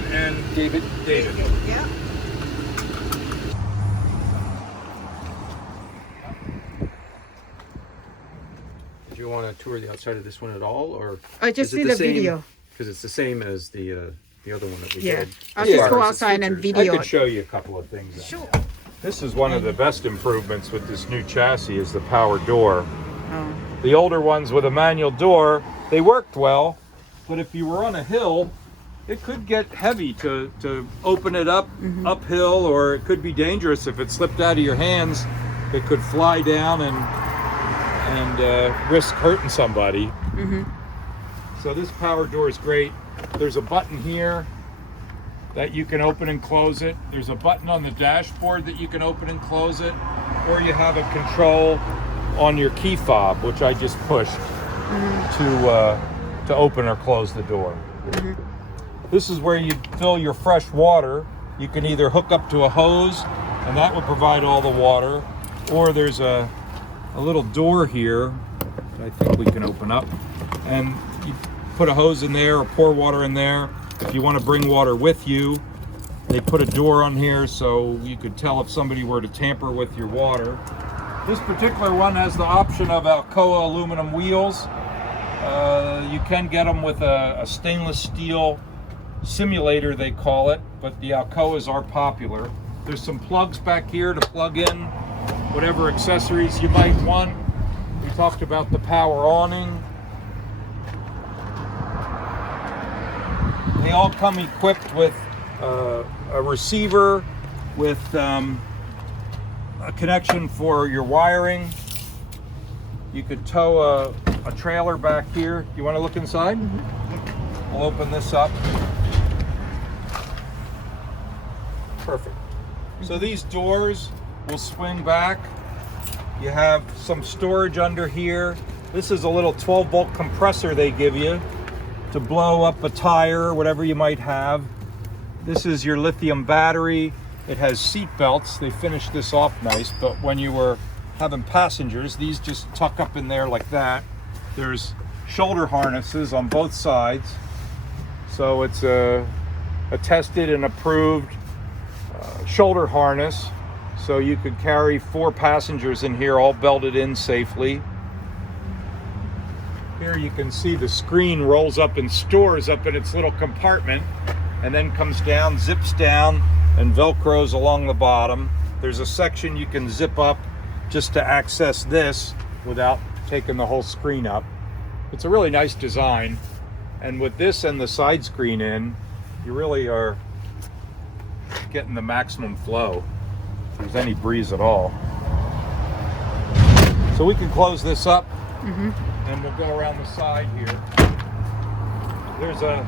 John and David. David. Yeah. Did you want to tour the outside of this one at all, or I just is it see the video. Because it's the same as the other one that we Yeah. did. I'll as just far go as outside its and features. video. I could show you a couple of things. Sure. This is one of the best improvements with this new chassis is the power door. Oh. The older ones with a manual door, they worked well, but if you were on a hill, it could get heavy to open it up uphill, or it could be dangerous if it slipped out of your hands. It could fly down and risk hurting somebody. So this power door is great. There's a button here that you can open and close it. There's a button on the dashboard that you can open and close it, or you have a control on your key fob, which I just pushed to open or close the door. This is where you fill your fresh water. You can either hook up to a hose, and that would provide all the water, or there's a little door here that I think we can open up, and you put a hose in there or pour water in there. If you want to bring water with you, they put a door on here so you could tell if somebody were to tamper with your water. This particular one has the option of Alcoa aluminum wheels. You can get them with a stainless steel simulator, they call it, but the Alcoas are popular. There's some plugs back here to plug in whatever accessories you might want. We talked about the power awning. They all come equipped with a receiver with a connection for your wiring. You could tow a trailer back here. You want to look inside? We'll open this up. Perfect. So these doors will swing back. You have some storage under here. This is a little 12-volt compressor they give you to blow up a tire or whatever you might have. This is your lithium battery. It has seat belts. They finished this off nice, but when you were having passengers, these just tuck up in there like that. There's shoulder harnesses on both sides. So it's a tested and approved shoulder harness. So you could carry 4 passengers in here, all belted in safely. Here you can see the screen rolls up and stores up in its little compartment, and then comes down, zips down, and Velcros along the bottom. There's a section you can zip up just to access this without taking the whole screen up. It's a really nice design, and with this and the side screen in, you really are getting the maximum flow, if there's any breeze at all. So we can close this up, and we'll go around the side here. There's a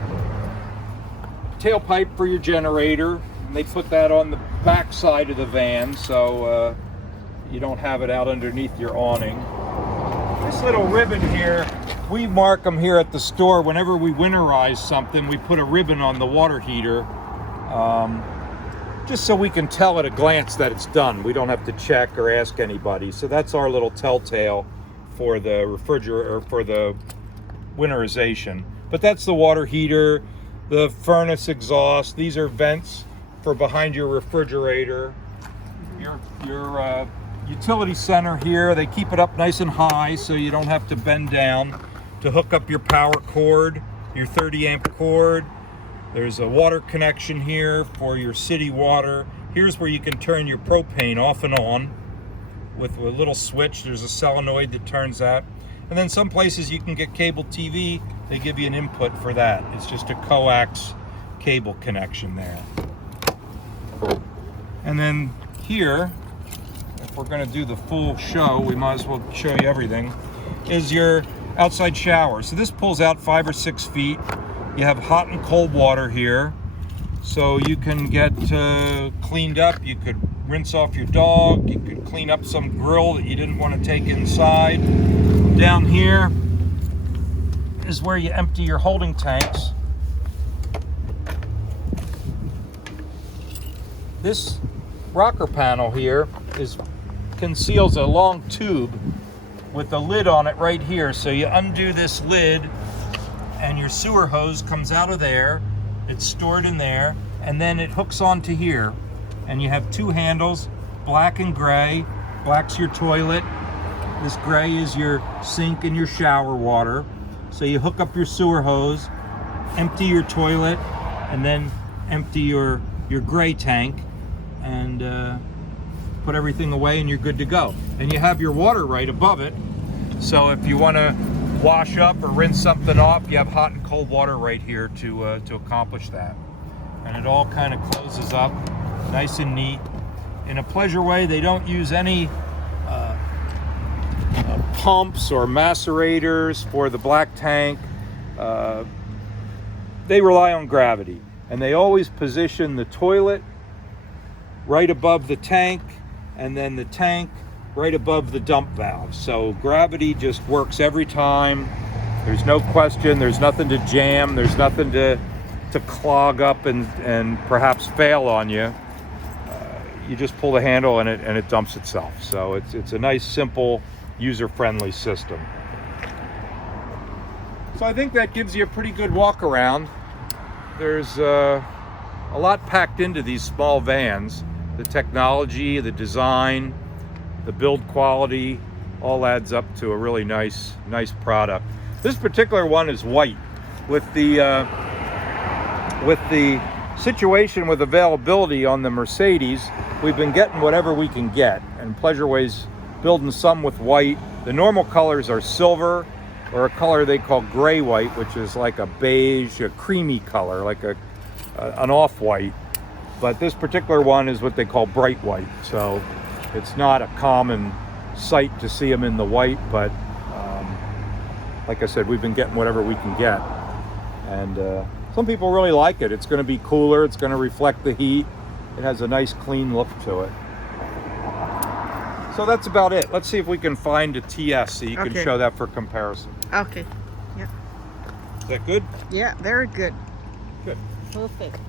tailpipe for your generator, and they put that on the back side of the van, so you don't have it out underneath your awning. This little ribbon here, we mark them here at the store. Whenever we winterize something, we put a ribbon on the water heater, just so we can tell at a glance that it's done. We don't have to check or ask anybody. So that's our little telltale for the refrigerator, or for the winterization. But that's the water heater, the furnace exhaust. These are vents for behind your refrigerator. Your utility center here, they keep it up nice and high so you don't have to bend down to hook up your power cord, your 30 amp cord. There's a water connection here for your city water. Here's where you can turn your propane off and on with a little switch. There's a solenoid that turns that. And then some places you can get cable TV. They give you an input for that. It's just a coax cable connection there. And then here, if we're going to do the full show, we might as well show you everything, is your outside shower. So this pulls out 5 or 6 feet. You have hot and cold water here, so you can get cleaned up. You could rinse off your dog. You could clean up some grill that you didn't want to take inside. Down here is where you empty your holding tanks. This rocker panel here conceals a long tube with a lid on it right here. So you undo this lid, and your sewer hose comes out of there. It's stored in there, and then it hooks onto here, and you have two handles, black and gray. Black's your toilet. This gray is your sink and your shower water. So you hook up your sewer hose, empty your toilet, and then empty your gray tank, and put everything away, and you're good to go. And you have your water right above it. So if you want to wash up or rinse something off, you have hot and cold water right here to accomplish that. And it all kind of closes up nice and neat. In a Pleasure-Way, they don't use any pumps or macerators for the black tank. They rely on gravity, and they always position the toilet right above the tank, and then the tank right above the dump valve. So gravity just works every time. There's no question. There's nothing to jam. There's nothing to clog up and perhaps fail on you. You just pull the handle and it dumps itself. So it's a nice, simple, user-friendly system. So I think that gives you a pretty good walk around. There's a lot packed into these small vans. The technology, the design, the build quality, all adds up to a really nice product. This particular one is white. With the situation with availability on the Mercedes, we've been getting whatever we can get, and Pleasure-Way's building some with white. The normal colors are silver, or a color they call gray white, which is like a beige, a creamy color, like an off-white. But this particular one is what they call bright white. So it's not a common sight to see them in the white, but like I said, we've been getting whatever we can get. And some people really like it. It's going to be cooler. It's going to reflect the heat. It has a nice clean look to it. So that's about it. Let's see if we can find a TS so you can show that for comparison. Okay. Yeah. Is that good? Yeah, very good. Good. Perfect.